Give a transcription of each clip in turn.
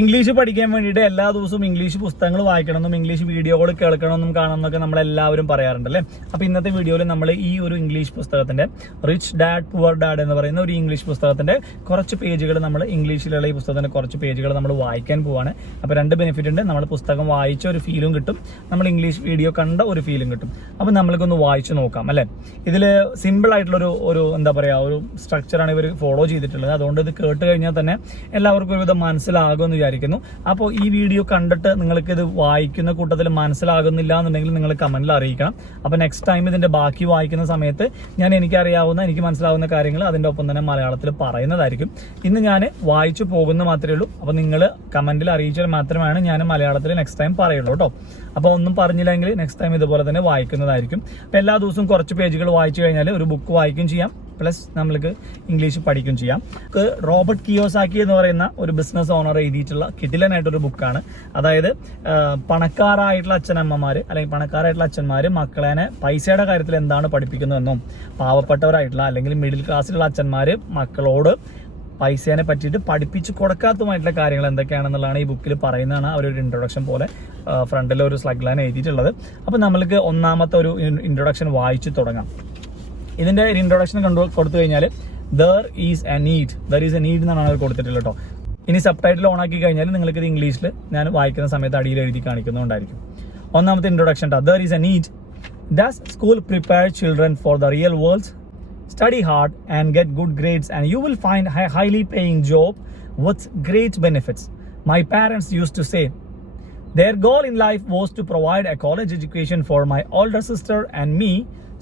English പഠിക്കാൻ വേണ്ടിയിട്ട് എല്ലാ ദിവസവും ഇംഗ്ലീഷ് പുസ്തകങ്ങൾ വായിക്കണമെന്നും ഇംഗ്ലീഷ് വീഡിയോകൾ കേൾക്കണമെന്നും കാണണമെന്നൊക്കെ നമ്മളെല്ലാവരും പറയാറുണ്ടല്ലേ. അപ്പോൾ ഇന്നത്തെ വീഡിയോയിൽ നമ്മൾ ഈ ഒരു ഇംഗ്ലീഷ് പുസ്തകത്തിൻ്റെ റിച്ച് ഡാഡ് പുവർ ഡാഡ് എന്ന് പറയുന്ന ഒരു ഇംഗ്ലീഷ് പുസ്തകത്തിൻ്റെ കുറച്ച് പേജുകൾ നമ്മൾ ഇംഗ്ലീഷിലുള്ള ഈ പുസ്തകത്തിൻ്റെ കുറച്ച് പേജുകൾ നമ്മൾ വായിക്കാൻ പോവാണ്. അപ്പോൾ രണ്ട് ബെനിഫിറ്റ് ഉണ്ട്. നമ്മൾ പുസ്തകം വായിച്ച ഒരു ഫീലും കിട്ടും, നമ്മൾ ഇംഗ്ലീഷ് വീഡിയോ കണ്ട ഒരു ഫീലും കിട്ടും. അപ്പോൾ നമ്മൾക്കൊന്ന് വായിച്ച് നോക്കാം അല്ലേ. ഇതിൽ സിമ്പിൾ ആയിട്ടുള്ളൊരു എന്താ പറയുക, ഒരു സ്ട്രക്ചറാണ് ഇവർ ഫോളോ ചെയ്തിട്ടുള്ളത്. അതുകൊണ്ട് ഇത് കേട്ട് കഴിഞ്ഞാൽ തന്നെ എല്ലാവർക്കും ഒരുവിധം മനസ്സിലാകുമെന്ന് വിചാരിക്കുന്നു. അപ്പോൾ ഈ വീഡിയോ കണ്ടിട്ട് നിങ്ങൾക്ക് ഇത് വായിക്കുന്ന കൂട്ടത്തിൽ മനസ്സിലാകുന്നില്ല എന്നുണ്ടെങ്കിൽ നിങ്ങൾ കമന്റിൽ അറിയിക്കണം. അപ്പോൾ നെക്സ്റ്റ് ടൈം ഇതിന്റെ ബാക്കി വായിക്കുന്ന സമയത്ത് ഞാൻ എനിക്ക് മനസ്സിലാവുന്ന കാര്യങ്ങൾ അതിൻ്റെ ഒപ്പം തന്നെ മലയാളത്തിൽ പറയുന്നതായിരിക്കും. ഇന്ന് ഞാൻ വായിച്ചു പോകുന്ന മാത്രമേ ഉള്ളൂ. അപ്പോൾ നിങ്ങൾ കമന്റിൽ അറിയിച്ചാൽ മാത്രമാണ് ഞാൻ മലയാളത്തിൽ നെക്സ്റ്റ് ടൈം പറയുള്ളൂ കേട്ടോ. അപ്പോൾ ഒന്നും പറഞ്ഞില്ലെങ്കിൽ നെക്സ്റ്റ് ടൈം ഇതുപോലെ തന്നെ വായിക്കുന്നതായിരിക്കും. അപ്പോൾ എല്ലാ ദിവസവും കുറച്ച് പേജുകൾ വായിച്ചു കഴിഞ്ഞാൽ ഒരു ബുക്ക് വായിക്കും ചെയ്യാം, പ്ലസ് നമ്മൾക്ക് ഇംഗ്ലീഷ് പഠിക്കും ചെയ്യാം. റോബർട്ട് കിയോസാക്കി എന്ന് പറയുന്ന ഒരു ബിസിനസ് ഓണർ എഴുതിയിട്ടുള്ള കിടിലനായിട്ടൊരു ബുക്കാണ്. അതായത് പണക്കാരായിട്ടുള്ള അച്ഛനമ്മമാർ അല്ലെങ്കിൽ പണക്കാരായിട്ടുള്ള അച്ഛന്മാർ മക്കളെ പൈസയുടെ കാര്യത്തിൽ എന്താണ് പഠിപ്പിക്കുന്നതെന്നും പാവപ്പെട്ടവരായിട്ടുള്ള അല്ലെങ്കിൽ മിഡിൽ ക്ലാസ്സിലുള്ള അച്ഛന്മാർ മക്കളോട് പൈസേനെ പറ്റിയിട്ട് പഠിപ്പിച്ച് കൊടുക്കാത്തതുമായിട്ടുള്ള കാര്യങ്ങൾ എന്തൊക്കെയാണെന്നുള്ളതാണ് ഈ ബുക്കിൽ പറയുന്നതാണ്. അവരൊരു ഇൻട്രൊഡക്ഷൻ പോലെ ഫ്രണ്ടിൽ ഒരു സ്ലഗ് ലൈൻ എഴുതിയിട്ടുള്ളത്. അപ്പോൾ നമ്മൾക്ക് ഒന്നാമത്തെ ഒരു ഇൻട്രൊഡക്ഷൻ വായിച്ച് തുടങ്ങാം. ഇതിൻ്റെ ഒരു ഇൻട്രൊഡക്ഷൻ കൊടുത്തു കഴിഞ്ഞാൽ ദർ ഈസ് എ നീഡ് എന്നാണ് അവർ കൊടുത്തിട്ടുള്ളത് കേട്ടോ. ഇനി സബ് ടൈറ്റിൽ ഓൺ ആക്കി കഴിഞ്ഞാൽ നിങ്ങൾക്ക് ഇത് ഇംഗ്ലീഷിൽ ഞാൻ വായിക്കുന്ന സമയത്ത് അടിയിൽ എഴുതി കാണിക്കുന്നുണ്ടായിരിക്കും. ഒന്നാമത്തെ ഇൻട്രൊഡക്ഷൻ ട്ടോ. There is A need. Does school prepare children for the real world? Study hard and get good grades and you will find a highly paying job with great benefits. My parents used to say their goal in life was to provide a college education for my older sister and me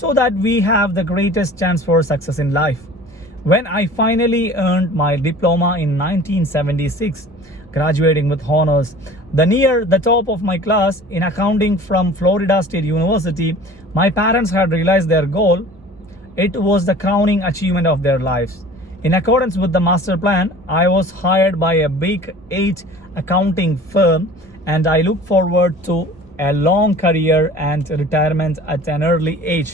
so that we have the greatest chance for success in life. When I finally earned my diploma in 1976, graduating with honors, near the top of my class in accounting from Florida State University, my parents had realized their goal. It was the crowning achievement of their lives. In accordance with the master plan, I was hired by a big 8 accounting firm and I look forward to a long career and retirement at an early age.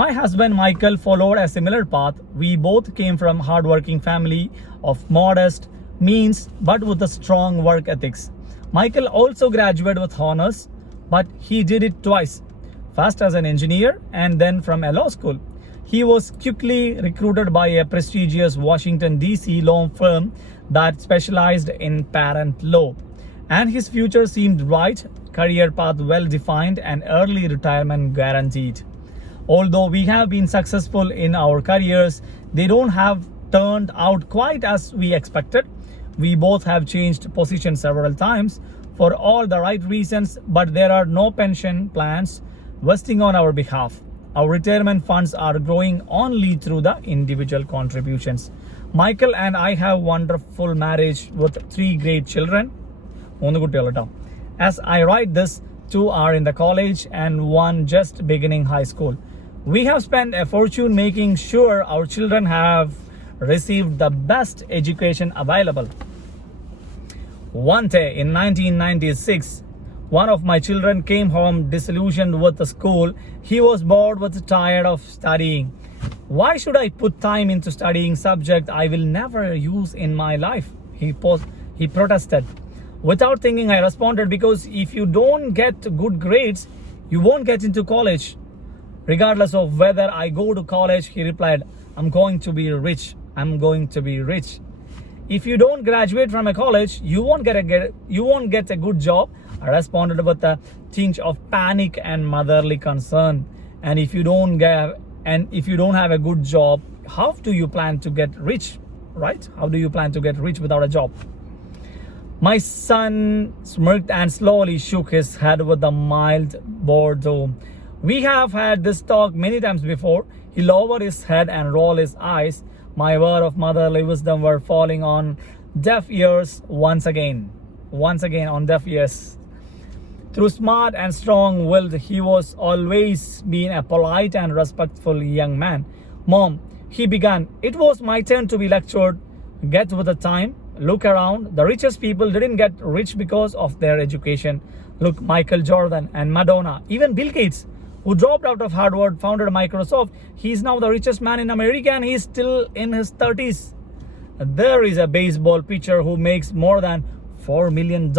My husband Michael followed a similar path. We both came from hardworking family of modest means but with a strong work ethics. Michael also graduated with honors, but he did it twice. First as an engineer and then from a law school. He was quickly recruited by a prestigious Washington DC law firm that specialized in patent law. And his future seemed bright, career path well defined and early retirement guaranteed. Although we have been successful in our careers, they don't have turned out quite as we expected. We both have changed positions several times for all the right reasons, but there are no pension plans vesting on our behalf. Our retirement funds are growing only through the individual contributions. Michael and I have wonderful marriage with 3 great children. As I write this, 2 are in the college and 1 just beginning high school. We have spent a fortune making sure our children have received the best education available. One day in 1996, one of my children came home disillusioned with the school. He was bored with tired of studying. Why should I put time into studying subject I will never use in my life? He protested. Without thinking, I responded, because if you don't get good grades, you won't get into college. Regardless of whether I go to college, he replied, I'm going to be rich. If you don't graduate from a college, you won't get a good job. I responded with a tinge of panic and motherly concern. And if you don't have a good job, how do you plan to get rich? Right? How do you plan to get rich without a job? My son smirked and slowly shook his head with a mild boredom. We have had this talk many times before. He lowered his head and rolled his eyes. My word of motherly wisdom were falling on deaf ears once again on deaf ears. Through smart and strong-willed, he was always been a polite and respectful young man. Mom, he began, it was my turn to be lectured. Get with the time. Look around. The richest people didn't get rich because of their education. Look, Michael Jordan and Madonna, even Bill Gates, who dropped out of Harvard, founded Microsoft. He is now the richest man in America and he is still in his 30s. there is a baseball pitcher who makes more than $4 million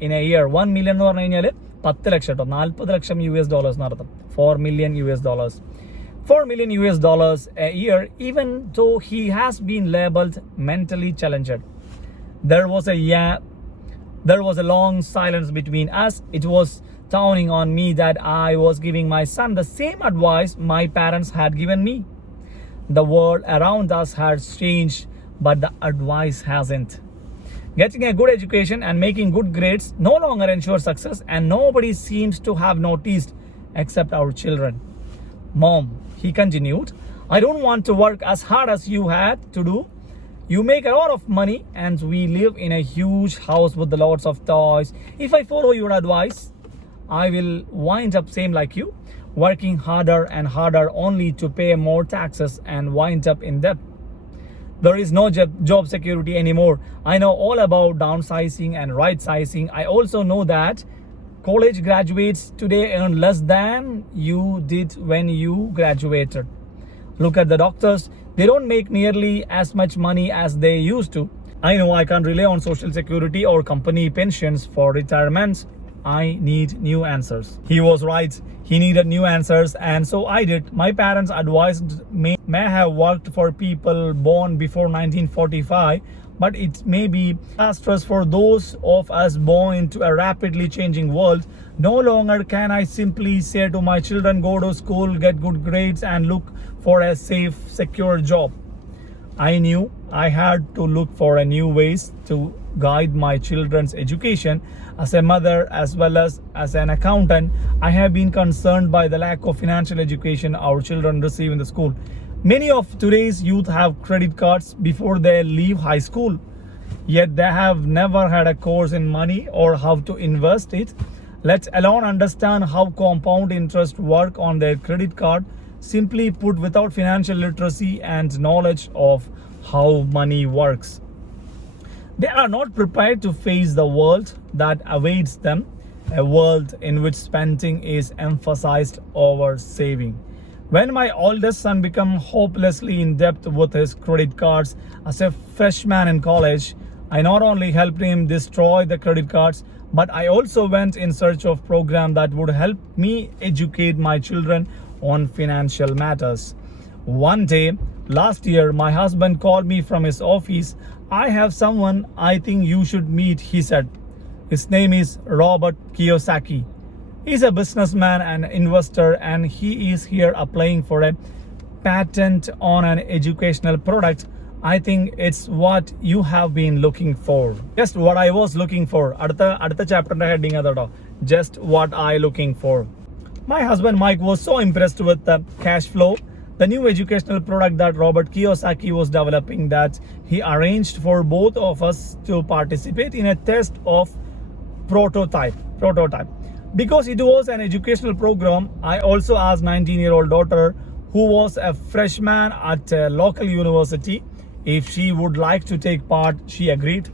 in a year. 1 million എന്ന് പറഞ്ഞു കഴിഞ്ഞാൽ 10 ലക്ഷം കേട്ടോ, 40 ലക്ഷം US dollars എന്നർത്ഥം. 4 million US dollars. 4 million US dollars a year, even though he has been labeled mentally challenged. There was a long silence between us. It was dawning on me that I was giving my son the same advice my parents had given me. The world around us has changed, but the advice hasn't. Getting a good education and making good grades no longer ensures success, and nobody seems to have noticed except our children. Mom, he continued, I don't want to work as hard as you had to do. You make a lot of money and we live in a huge house with lots of toys. If I follow your advice, I will wind up same like you, working harder and harder only to pay more taxes and wind up in debt. There is no job security anymore. I know all about downsizing and right sizing. I also know that college graduates today earn less than you did when you graduated. Look at the doctors. They don't make nearly as much money as they used to. I know I can't rely on social security or company pensions for retirement. I need new answers. He was right. He needed new answers, and so I did. My parents' advice may have worked for people born before 1945, but it may be disastrous for those of us born into a rapidly changing world. No longer can I simply say to my children, go to school, get good grades, and look for a safe, secure job. I knew I had to look for a new ways to guide my children's education. As a mother as well as an accountant, I have been concerned by the lack of financial education our children receive in the school. Many of today's youth have credit cards before they leave high school, yet they have never had a course in money or how to invest it, let alone understand how compound interest work on their credit card. Simply put, without financial literacy and knowledge of how money works, they are not prepared to face the world that awaits them, a world in which spending is emphasized over saving. When my oldest son became hopelessly in debt with his credit cards as a freshman in college, I not only helped him destroy the credit cards, but I also went in search of program that would help me educate my children on financial matters. One day last year, my husband called me from his office. I have someone I think you should meet, he said. His name is Robert Kiyosaki. He's a businessman and investor, and he is here applying for a patent on an educational product. I think it's what you have been looking for. Just what I was looking for. അടുത്ത ചാപ്റ്ററിന്റെ heading അതാട്ടോ, just what I looking for. My husband Mike was so impressed with the cash flow, the new educational product that Robert Kiyosaki was developing, that he arranged for both of us to participate in a test of prototype. Because it was an educational program, I also asked 19-year-old daughter, who was a freshman at a local university, if she would like to take part. She agreed.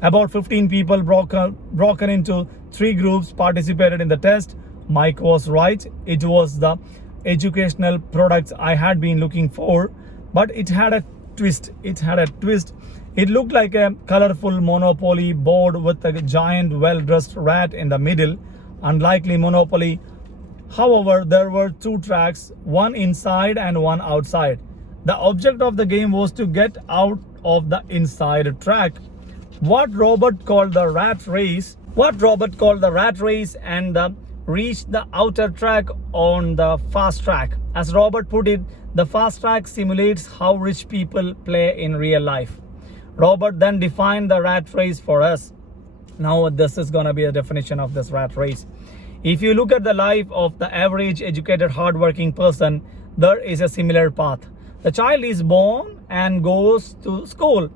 About 15 people broken into 3 groups participated in the test. Mike was right. It was the educational products I had been looking for, but it had a twist. It looked like a colorful Monopoly board with a giant well-dressed rat in the middle. Unlikely Monopoly. However, there were 2 tracks, one inside and one outside. The object of the game was to get out of the inside track, what Robert called the rat race, and reach the outer track on the fast track. As Robert put it, the fast track simulates how rich people play in real life. Robert then defined the rat race for us. Now this is going to be a definition of this rat race. If you look at the life of the average educated hardworking person, there is a similar path. The child is born and goes to school.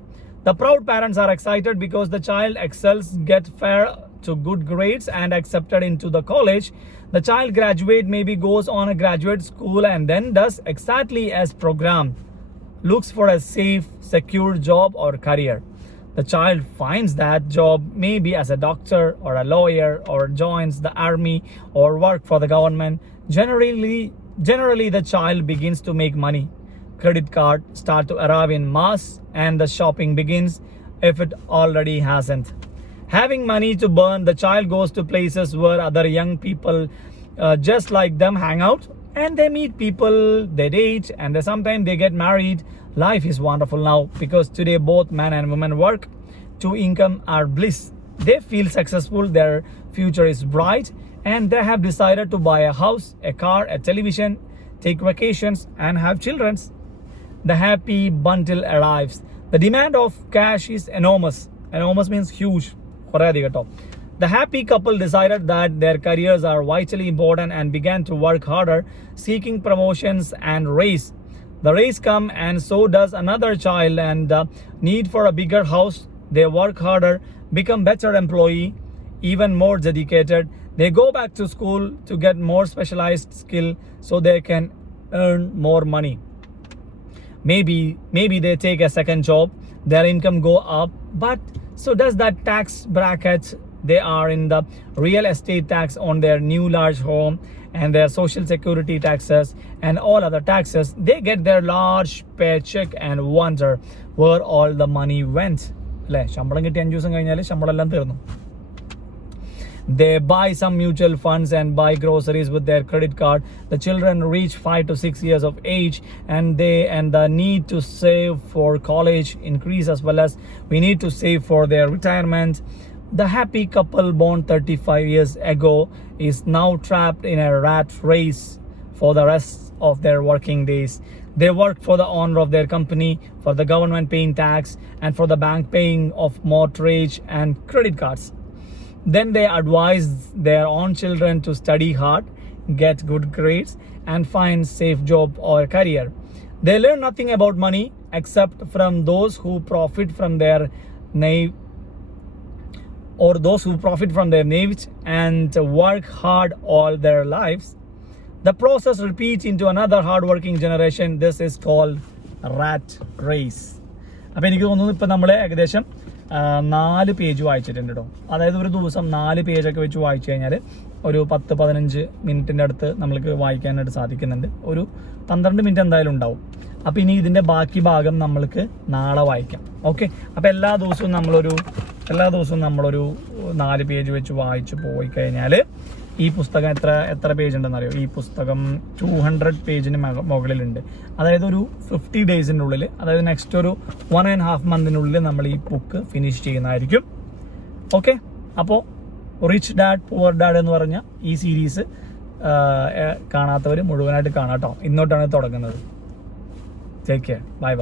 The proud parents are excited because the child excels, gets fair to good grades and accepted into the college. The child graduates, maybe goes on a graduate school and then does exactly as programmed. Looks for a safe, secure job or career. The child finds that job maybe as a doctor or a lawyer, or joins the army or work for the government. Generally the child begins to make money. credit card start to arrive in mass and the shopping begins if it already hasn't. Having money to burn, the child goes to places where other young people just like them hang out, and they meet people, they date, and sometimes they get married. Life is wonderful now because today both man and woman work. To income are bliss. They feel successful, their future is bright, and they have decided to buy a house, a car, a television, take vacations, and have children. The happy bundle arrives. The demand of cash is enormous. Enormous means huge. The happy couple decided that their careers are vitally important and began to work harder, seeking promotions and raise. The raise come, and so does another child, and the need for a bigger house. They work harder, become better employee, even more dedicated. They go back to school to get more specialized skill so they can earn more money. Maybe they take a second job, their income go up, but so does that tax bracket. They are in the real estate tax on their new large home and their social security taxes and all other taxes. They get their large paycheck and wonder where all the money went. They buy some mutual funds and buy groceries with their credit card. The children reach 5 to 6 years of age, and the need to save for college increase, as well as we need to save for their retirement. The happy couple born 35 years ago is now trapped in a rat race for the rest of their working days. They work for the honor of their company, for the government paying tax, and for the bank paying of mortgage and credit cards. Then they advise their own children to study hard, get good grades, and find safe job or career. They learn nothing about money except from those who profit from their knowledge and work hard all their lives. The process repeats into another hard-working generation. This is called rat race. അപ്പോൾ എനിക്ക് തോന്നുന്നു ഇപ്പം നമ്മൾ ഏകദേശം 4 page വായിച്ചിട്ടുണ്ട് കേട്ടോ. അതായത് ഒരു ദിവസം 4 പേജൊക്കെ വെച്ച് വായിച്ചു കഴിഞ്ഞാൽ ഒരു 10-15 മിനിറ്റിൻ്റെ അടുത്ത് നമ്മൾക്ക് വായിക്കാനായിട്ട് സാധിക്കുന്നുണ്ട്. ഒരു 12 മിനിറ്റ് എന്തായാലും ഉണ്ടാവും. അപ്പോൾ ഇനി ഇതിൻ്റെ ബാക്കി ഭാഗം നമ്മൾക്ക് നാളെ വായിക്കാം. ഓക്കെ, അപ്പോൾ എല്ലാ ദിവസവും നമ്മളൊരു 4 പേജ് വെച്ച് വായിച്ച് പോയി കഴിഞ്ഞാൽ ഈ പുസ്തകം എത്ര പേജ് ഉണ്ടെന്ന് അറിയോ? ഈ പുസ്തകം 200 പേജിന് മുകളിലുണ്ട്. അതായത് ഒരു 50 ഡേയ്സിൻ്റെ ഉള്ളിൽ, അതായത് നെക്സ്റ്റ് ഒരു 1.5 മന്തിനുള്ളിൽ നമ്മൾ ഈ ബുക്ക് ഫിനിഷ് ചെയ്യുന്നതായിരിക്കും. ഓക്കെ, അപ്പോൾ റിച്ച് ഡാഡ് പുവർ ഡാഡ് എന്ന് പറഞ്ഞ ഈ സീരീസ് കാണാത്തവർ മുഴുവനായിട്ട് കാണാം കേട്ടോ. ഇന്നോട്ടാണ് തുടങ്ങുന്നത്. Take care, bye bye.